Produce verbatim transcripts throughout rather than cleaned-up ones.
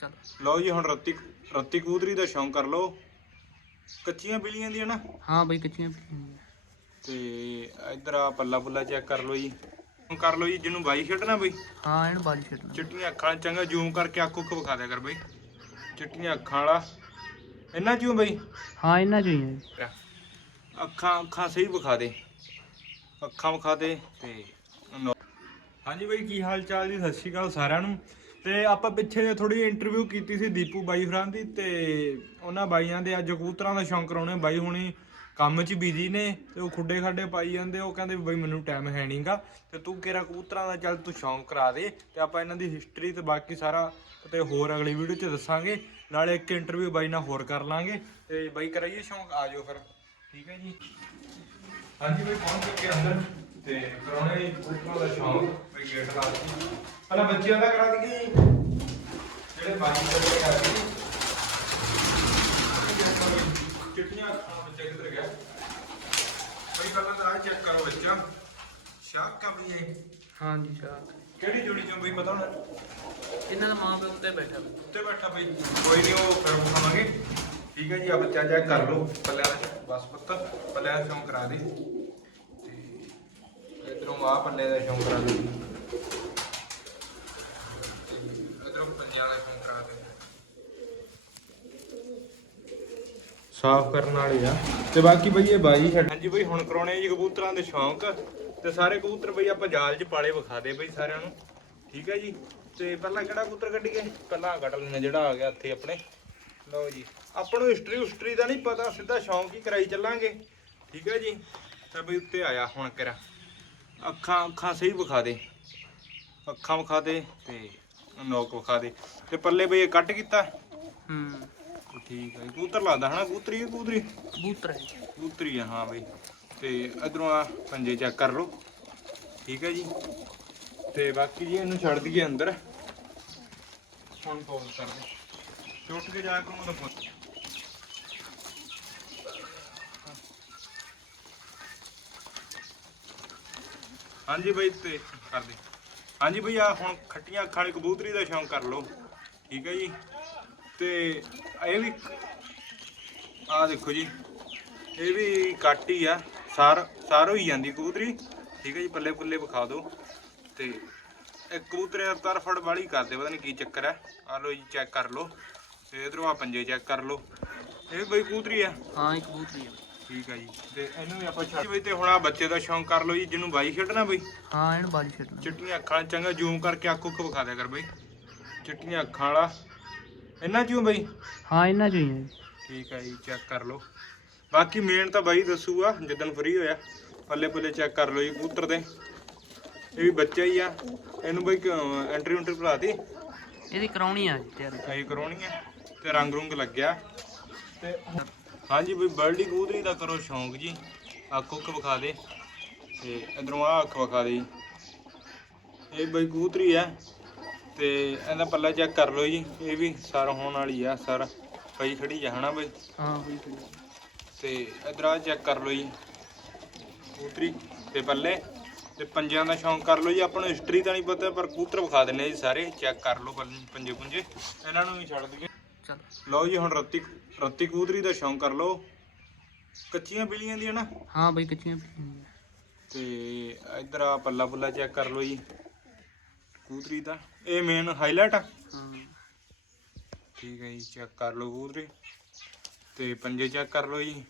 लो जी हुण रत्ती रत्ती कबूतरी दा शौक कर लो। कच्चियां बिल्लियां दी ना। हाँ बई कच्चियां ते इधर आ पल्ला पुल्ला चेक कर लो जी। कर लो जी जिन्हों बाजी छड्डना बई। हाँ इन्हूं बाजी छड्डना। चिट्टियां अखां चंगा जूम करके अख उख विखा दिया कर बई। चिट्टियां अखां वाला इन्हां चों बई। हाँ इन्हां चों ही है। अखां अखां सही विखा दे। अखां विखा दे ते हाँ जी बई की हाल चाल जी। सत श्री अकाल सारिਆਂ ਨੂੰ। ਤੇ ਆਪਾਂ ਪਿੱਛੇ ਜੇ ਥੋੜੀ ਇੰਟਰਵਿਊ ਕੀਤੀ ਸੀ ਦੀਪੂ ਬਾਈ ਹੋਰਾਂ ਦੀ ਤੇ ਉਹਨਾਂ ਬਾਈਆਂ ਦੇ ਅੱਜ ਕਬੂਤਰਾਂ ਦਾ ਸ਼ੌਂਕ ਕਰਾਉਣੇ। ਬਾਈ ਹੁਣੀ ਕੰਮ 'ਚ ਬਿਜ਼ੀ ਨੇ ਤੇ ਉਹ ਖੁੱਡੇ ਖਾਡੇ ਪਾਈ ਜਾਂਦੇ। ਉਹ ਕਹਿੰਦੇ ਬਈ ਮੈਨੂੰ ਟਾਈਮ ਹੈ ਨਹੀਂਗਾ ਤੇ ਤੂੰ ਕਿਹੜਾ ਕਬੂਤਰਾਂ ਦਾ ਚੱਲ ਤੂੰ ਸ਼ੌਂਕ ਕਰਾ ਦੇ ਤੇ ਆਪਾਂ ਇਹਨਾਂ ਦੀ ਹਿਸਟਰੀ ਤੇ ਬਾਕੀ ਸਾਰਾ ਤੇ ਹੋਰ ਅਗਲੀ ਵੀਡੀਓ 'ਚ ਦੱਸਾਂਗੇ। ਨਾਲੇ ਇੱਕ ਇੰਟਰਵਿਊ ਬਾਈ ਨਾਲ ਹੋਰ ਕਰ ਲਾਂਗੇ ਤੇ ਬਾਈ ਕਰਾਈਏ ਸ਼ੌਂਕ। ਆ ਜਾਓ ਫਿਰ ਠੀਕ ਹੈ ਜੀ। ਹਾਂਜੀ ਬਈ ਪਹੁੰਚ ਚੁੱਕੇ ਅੰਦਰ ਤੇ ਕਰਾਉਣੇ ਜੀ ਕਬੂਤਰਾਂ ਦਾ ਸ਼ੌਂਕ। ਬਈ ਗੇਟ ਲਾ ਦਿੱਤੀ ਪਹਿਲਾਂ ਬੱਚਿਆਂ ਦਾ ਕਰਾ ਦਈਏ ਜੀ ਜਿਹੜੇ ਬਾਜੀ ਕਰਦੇ ਆ ਜੀ। ਚਿੱਟੀਆਂ ਅੱਖਾਂ ਬੱਚਾ ਕਿੱਧਰ ਗਿਆ ਬਈ ਪਹਿਲਾਂ ਤਾਂ ਆ ਚੈੱਕ ਕਰੋ ਬੱਚਾ ਸ਼ਾਕ ਕਾ ਵੀ ਹੈ। हाँ जी शाक ਕਿਹੜੀ ਜੋੜੀ ਚੋਂ ਬਈ ਪਤਾ ਹੋਣਾ इन्हां दा मां पिओ उत्ते बैठा। ਉੱਤੇ ਬੈਠਾ ਬਈ ਕੋਈ ਨਹੀਂ ਉਹ ਫਿਰ ਵਿਖਾਵਾਂਗੇ ਠੀਕ ਹੈ ਜੀ। ਆ ਬੱਚਾ ਚੈੱਕ ਕਰ ਲਓ ਪੱਲਿਆਂ ਦਾ ਬਸ ਪੁੱਤ ਪੱਲਿਆਂ ਦਾ ਸ਼ੌਂਕ ਕਰਾ ਦੇ ਤੇ ਇਧਰੋਂ ਆ ਪੱਲੇ ਦਾ ਸ਼ੌਂਕ ਕਰਾ ਦੇ ਇਧਰੋਂ ਪੰਜਾਂ ਦਾ ਸ਼ੌਂਕ ਕਰਾ ਦੇ। ਸਾਫ਼ ਕਰਨ ਵਾਲੇ ਆ ਤੇ ਬਾਕੀ ਬਈ ਇਹ ਬਾਜੀ ਹਾਂਜੀ ਬਈ ਹੁਣ ਕਰਾਉਣੇ ਜੀ ਕਬੂਤਰਾਂ ਦੇ ਸ਼ੌਂਕ ਤੇ ਸਾਰੇ ਕਬੂਤਰ ਬਈ ਆਪਾਂ ਜਾਲ 'ਚ ਪਾਲੇ ਵਿਖਾ ਦੇ ਬਈ ਸਾਰਿਆਂ ਨੂੰ ਠੀਕ ਹੈ ਜੀ। ਤੇ ਪਹਿਲਾਂ ਕਿਹੜਾ ਕਬੂਤਰ ਕੱਢੀਏ ਪਹਿਲਾਂ ਕੱਢ ਲੈਣਾ ਜਿਹੜਾ ਆ ਗਿਆ ਇੱਥੇ ਆਪਣੇ। ਲਓ ਜੀ ਆਪਾਂ ਨੂੰ ਹਿਸਟਰੀ ਹਿਸਟਰੀ ਦਾ ਨਹੀਂ ਪਤਾ ਸਿੱਧਾ ਸ਼ੌਂਕ ਹੀ ਕਰਾਈ ਚੱਲਾਂਗੇ ਠੀਕ ਹੈ ਜੀ। ਤਾਂ ਬਈ ਉੱਤੇ ਆਇਆ ਹੁਣ ਕਿਰਾ ਅੱਖਾਂ ਅੱਖਾਂ ਸਹੀ ਵਿਖਾ ਦੇ। ਅੱਖਾਂ ਵਿਖਾ ਦੇ ਤੇ ਨੋਕ ਵਿਖਾ ਦੇ ਤੇ ਪੱਲੇ ਬਈ ਇਹ ਕੱਟ ਕੀਤਾ। हम्म ਠੀਕ ਹੈ ਕਬੂਤਰ ਲੱਗਦਾ ਹਨਾ ਕਬੂਤਰੀ ਕਬੂਤਰੀ कबूतर है। ਕਬੂਤਰੀ ਆ ਹਾਂ ਬਈ। ਤੇ ਇਧਰੋਂ ਆ ਪੰਜੇ ਚੈੱਕ ਕਰ ਲਓ ਠੀਕ ਹੈ ਜੀ। ਤੇ ਬਾਕੀ ਜੀ ਇਹਨੂੰ ਛੱਡ ਦਈਏ ਅੰਦਰ। ਹੁਣ ਪੌਜ਼ ਕਰ ਦੇ ਛੁੱਟ ਕੇ ਜਾ ਕੇ ਉਹਨੂੰ ਪੁੱਛ ਹਾਂਜੀ ਬਈ ਤੇ ਕਰ ਦੇ। ਹਾਂਜੀ ਬਈ ਆ ਹੁਣ ਖੱਟੀਆਂ ਅੱਖਾਂ ਵਾਲੀ ਕਬੂਤਰੀ ਦਾ ਸ਼ੌਂਕ ਕਰ ਲਓ ਠੀਕ ਹੈ ਜੀ। ਤੇ ਇਹ ਵੀ ਆ ਦੇਖੋ ਜੀ ਇਹ ਵੀ ਕੱਟ ਹੀ ਆ ਸਾਰ ਸਾਰ ਹੋਈ ਜਾਂਦੀ ਕਬੂਤਰੀ ਠੀਕ ਹੈ ਜੀ। ਪੱਲੇ ਪੁੱਲੇ ਵਿਖਾ ਦਿਓ ਤੇ ਇੱਕ ਕਬੂਤਰੇ ਦਾ ਤਰਫੜ ਵਾਲੀ ਕਰਦੇ ਪਤਾ ਨਹੀਂ ਕੀ ਚੱਕਰ ਹੈ। ਆ ਲਓ ਜੀ ਚੈੱਕ ਕਰ ਲਓ ਤੇ ਇਧਰੋਂ ਆ ਪੰਜੇ ਚੈੱਕ ਕਰ ਲਓ। ਇਹ ਵੀ ਬਈ ਕਬੂਤਰੀ ਆ हाँ एक कबूतरी है। ਠੀਕ ਹੈ ਜੀ। ਤੇ ਇਹਨੂੰ ਵੀ ਆਪਾਂ ਛੱਡ ਬਈ ਤੇ ਹੁਣ ਆ ਬੱਚੇ ਦਾ ਸ਼ੌਂਕ ਕਰ ਲਓ ਜੀ ਜਿਹਨੂੰ ਬਾਜੀ ਖੇਡਣਾ ਬਈ। हाँ इन्हूं बाजी छड्डना। ਚਿੱਟੀਆਂ ਅੱਖਾਂ ਚੰਗਾ ਜ਼ੂਮ ਕਰਕੇ ਅੱਖ ਉੱਖ ਵਿਖਾ ਦਿਆ ਕਰ ਬਈ। ਚਿੱਟੀਆਂ ਅੱਖਾਂ ਵਾਲਾ ਇਹਨਾਂ ਚੋਂ ਬਈ। हाँ इन्हां चों ही है। ਠੀਕ ਹੈ ਜੀ ਚੈੱਕ ਕਰ ਲਓ। ਬਾਕੀ ਮੇਨ ਤਾਂ ਬਾਈ ਦੱਸੂਗਾ ਜਿੱਦਣ ਫਰੀ ਹੋਇਆ। ਪੱਲੇ ਪੁੱਲੇ ਚੈੱਕ ਕਰ ਲਓ ਜੀ ਕਬੂਤਰ ਦੇ। ਇਹ ਵੀ ਬੱਚਾ ਹੀ ਆ ਇਹਨੂੰ ਬਈ ਐਂਟਰੀ ਉਂਟਰੀ ਭਰਾਤੀ ਇਹਦੀ ਕਰਾਉਣੀ ਆ ਤਿਆਰੀ ਸਹੀ ਕਰਾਉਣੀ ਹੈ ਤੇ ਰੰਗ ਰੁੰਗ ਲੱਗਿਆ ਤੇ ਹਾਂਜੀ ਬਈ ਬਰਡੀ ਕਬੂਤਰੀ ਦਾ ਕਰੋ ਸ਼ੌਂਕ ਜੀ। ਅੱਖ ਉੱਖ ਵਿਖਾ ਦੇ ਤੇ ਇਧਰੋਂ ਆ ਅੱਖ ਵਿਖਾ ਦੇ ਜੀ। ਇਹ ਬਈ ਕਬੂਤਰੀ ਆ ਤੇ ਇਹਦਾ ਪੱਲਾ ਚੈੱਕ ਕਰ ਲਓ ਜੀ। ਇਹ ਵੀ ਸਰ ਹੋਣ ਵਾਲੀ ਆ ਸਰ ਪਈ ਖੜੀ ਆ ਹਨਾ ਬਈ। ਹਾਂ ਬਈ ਤੇ ਇਧਰ ਆ ਚੈੱਕ ਕਰ ਲਓ ਜੀ ਕਬੂਤਰੀ ਤੇ ਪੱਲੇ ਤੇ ਪੰਜਿਆਂ ਦਾ ਸ਼ੌਂਕ ਕਰ ਲਓ ਜੀ। ਆਪਾਂ ਨੂੰ ਹਿਸਟਰੀ ਤਾਂ ਨਹੀਂ ਪਤਾ ਪਰ ਕਬੂਤਰ ਵਿਖਾ ਦਿੰਦੇ ਜੀ ਸਾਰੇ ਚੈੱਕ ਕਰ ਲਓ ਪੰਜੇ ਪੁੰਜੇ ਇਹਨਾਂ ਨੂੰ ਵੀ ਛੱਡ ਦਈਏ। ਚਲ ਲਓ ਜੀ ਹੁਣ ਰੱਤੀ ਰੱਤੀ ਕਬੂਤਰੀ ਦਾ ਸ਼ੌਂਕ ਕਰ ਲਓ। ਕੱਚੀਆਂ ਬਿੱਲੀਆਂ ਦੀ ਨਾ। ਹਾਂ ਬਈ ਕੱਚੀਆਂ ਤੇ ਇਧਰ ਆ ਪੱਲਾ ਪੁੱਲਾ ਚੈੱਕ ਕਰ ਲਓ ਜੀ ਕਬੂਤਰੀ ਦਾ। ਇਹ ਮੇਨ ਹਾਈਲਾਈਟ ਆ ਹਾਂ ਠੀਕ ਹੈ ਜੀ। ਚੈੱਕ ਕਰ ਲਓ ਕਬੂਤਰੀ ਤੇ ਪੰਜੇ ਚੈੱਕ ਕਰ ਲਓ ਜੀ।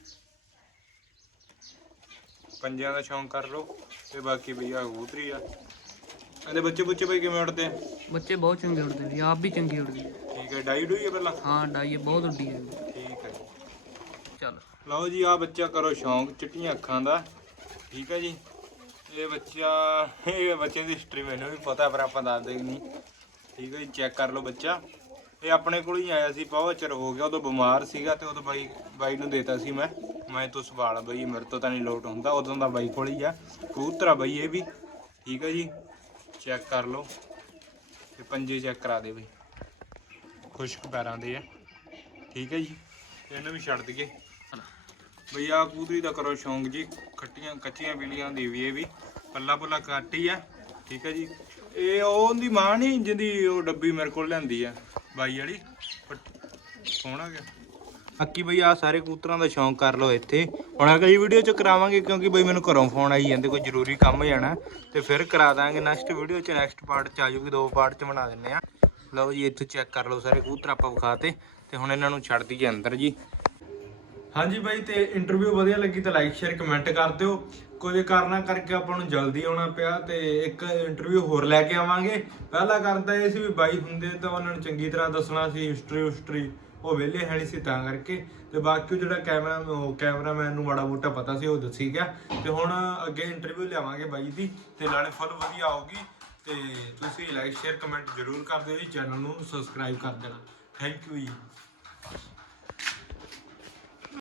ਪੰਜਿਆਂ ਦਾ ਸ਼ੌਂਕ ਕਰ ਲਓ ਤੇ ਬਾਕੀ ਬਈ ਆ ਕਬੂਤਰੀ ਆ। ਇਹਦੇ ਬੱਚੇ ਬੁੱਚੇ ਬਈ ਕਿਵੇਂ ਉੱਡਦੇ ਆ? ਬੱਚੇ ਬਹੁਤ ਚੰਗੇ ਉੱਡਦੇ ਨੇ ਆਪ ਵੀ ਚੰਗੀ ਉੱਡਦੀ ਹੈ। ਠੀਕ ਹੈ ਡਾਈ ਡੂਈ ਆ ਪਹਿਲਾਂ। ਹਾਂ ਡਾਈ ਬਹੁਤ ਉੱਡੀ ਹੈ। ਠੀਕ ਹੈ ਚੱਲ ਲਓ ਜੀ ਆ ਬੱਚਾ ਕਰੋ ਸ਼ੌਂਕ ਚਿੱਟੀਆਂ ਅੱਖਾਂ ਦਾ ਠੀਕ ਹੈ ਜੀ। ਇਹ ਬੱਚਾ ਇਹ ਬੱਚੇ ਦੀ ਹਿਸਟਰੀ ਮੈਨੂੰ ਵੀ ਪਤਾ ਪਰ ਆਪਾਂ ਦੱਸਦੇ ਨਹੀਂ ਠੀਕ ਹੈ ਜੀ। ਚੈੱਕ ਕਰ ਲਓ ਬੱਚਾ ਇਹ ਆਪਣੇ ਕੋਲ ਹੀ ਆਇਆ ਸੀ ਬਹੁਤ ਚਿਰ ਹੋ ਗਿਆ। ਉਦੋਂ ਬਿਮਾਰ ਸੀਗਾ ਤੇ ਉਦੋਂ ਬਾਈ ਬਾਈ ਨੂੰ ਦੇਤਾ ਸੀ ਮੈਂ ਮੈਂ ਤੂੰ ਸੰਭਾਲ ਬਈ ਮੇਰੇ ਤੋਂ ਤਾਂ ਨਹੀਂ ਲੋਟ ਹੁੰਦਾ। ਉਦੋਂ ਦਾ ਬਾਈ ਕੋਲ ਹੀ ਆ ਕਬੂਤਰ ਆ ਬਈ ਇਹ ਵੀ ਠੀਕ ਹੈ ਜੀ। ਚੈੱਕ ਕਰ ਲਓ ਤੇ ਪੰਜੇ ਚੈੱਕ ਕਰਾ ਦੇ ਬਈ ਖੁਸ਼ਕ ਪੈਰਾਂ ਦੇ ਆ ਠੀਕ ਹੈ ਜੀ। ਇਹਨੂੰ ਵੀ ਛੱਡ ਦਈਏ ਬਈ ਆ ਕਬੂਤਰੀ ਦਾ ਕਰੋ ਸ਼ੌਂਕ ਜੀ। ਖੱਟੀਆਂ ਕੱਚੀਆਂ ਬਿੱਲੀਆਂ ਦੀ ਵੀ ਇਹ ਵੀ ਪੱਲਾ ਪੁੱਲਾ ਕੱਟ ਹੀ ਆ ਠੀਕ ਹੈ ਜੀ। ਇਹ ਉਹਦੀ ਮਾਂ ਨਹੀਂ ਜਿਹਦੀ ਉਹ ਡੱਬੀ ਮੇਰੇ ਕੋਲ ਲਿਆਂਦੀ ਆ ਬਾਈ ਵਾਲੀ ਫੋਨ ਆ ਗਿਆ। ਬਾਕੀ ਬਈ ਆ ਸਾਰੇ ਕਬੂਤਰਾਂ ਦਾ ਸ਼ੌਂਕ ਕਰ ਲਓ ਇੱਥੇ। ਹੁਣ ਅਗਲੀ ਵੀਡੀਓ ਚ ਕਰਾਵਾਂਗੇ ਕਿਉਂਕਿ ਬਈ ਮੈਨੂੰ ਘਰੋਂ ਫੋਨ ਆਈ ਜਾਂਦੇ, ਕੋਈ ਜ਼ਰੂਰੀ ਕੰਮ ਜਾਣਾ ਤੇ ਫਿਰ ਕਰਾ ਦਾਂਗੇ ਨੈਕਸਟ ਵੀਡੀਓ ਚ। ਨੈਕਸਟ ਪਾਰਟ ਚ ਆ ਜਾਊਗੀ, ਦੋ ਪਾਰਟ ਚ ਬਣਾ ਦਿੰਦੇ ਆ। ਲਓ ਜੀ ਇੱਥੇ ਚੈੱਕ ਕਰ ਲਓ ਸਾਰੇ ਕਬੂਤਰ ਆਪਾਂ ਵਿਖਾਤੇ ਤੇ ਹੁਣ ਇਹਨਾਂ ਨੂੰ ਛੱਡ ਦਈਏ ਅੰਦਰ ਜੀ। ਹਾਂਜੀ ਬਾਈ, ਤੇ ਇੰਟਰਵਿਊ ਵਧੀਆ ਲੱਗੀ ਤਾਂ ਲਾਈਕ ਸ਼ੇਅਰ ਕਮੈਂਟ ਕਰ ਦਿਓ। ਕੁਝ ਕਾਰਨਾਂ ਕਰਕੇ ਆਪਾਂ ਨੂੰ ਜਲਦੀ ਆਉਣਾ ਪਿਆ ਤੇ ਇੱਕ ਇੰਟਰਵਿਊ ਹੋਰ ਲੈ ਕੇ ਆਵਾਂਗੇ। ਪਹਿਲਾ ਕਰਦਾ ਇਹ ਸੀ ਵੀ ਬਾਈ ਹੁੰਦੇ ਤਾਂ ਉਹਨਾਂ ਨੂੰ ਚੰਗੀ ਤਰ੍ਹਾਂ ਦੱਸਣਾ ਸੀ ਹਿਸਟਰੀ ਹਿਸਟਰੀ, ਉਹ ਵਿਹਲੇ ਹੈ ਨਹੀਂ ਸੀ ਤਾਂ ਕਰਕੇ। ਤੇ ਬਾਕੀ ਜਿਹੜਾ ਕੈਮਰਾ ਕੈਮਰਾਮੈਨ ਨੂੰ ਮਾੜਾ ਮੋਟਾ ਪਤਾ ਸੀ, ਉਹ ਦੱਸੀ ਗਿਆ। ਤੇ ਹੁਣ ਅੱਗੇ ਇੰਟਰਵਿਊ ਲਿਆਵਾਂਗੇ ਬਾਈ ਦੀ ਤੇ ਨਾਲੇ ਫੁੱਲ ਵਧੀਆ ਆਊਗੀ। ਤੇ ਤੁਸੀਂ ਲਾਈਕ ਸ਼ੇਅਰ ਕਮੈਂਟ ਜ਼ਰੂਰ ਕਰ ਦਿਓ ਜੀ, ਚੈਨਲ ਨੂੰ ਸਬਸਕ੍ਰਾਈਬ ਕਰ ਦੇਣਾ। ਥੈਂਕ ਯੂ ਜੀ।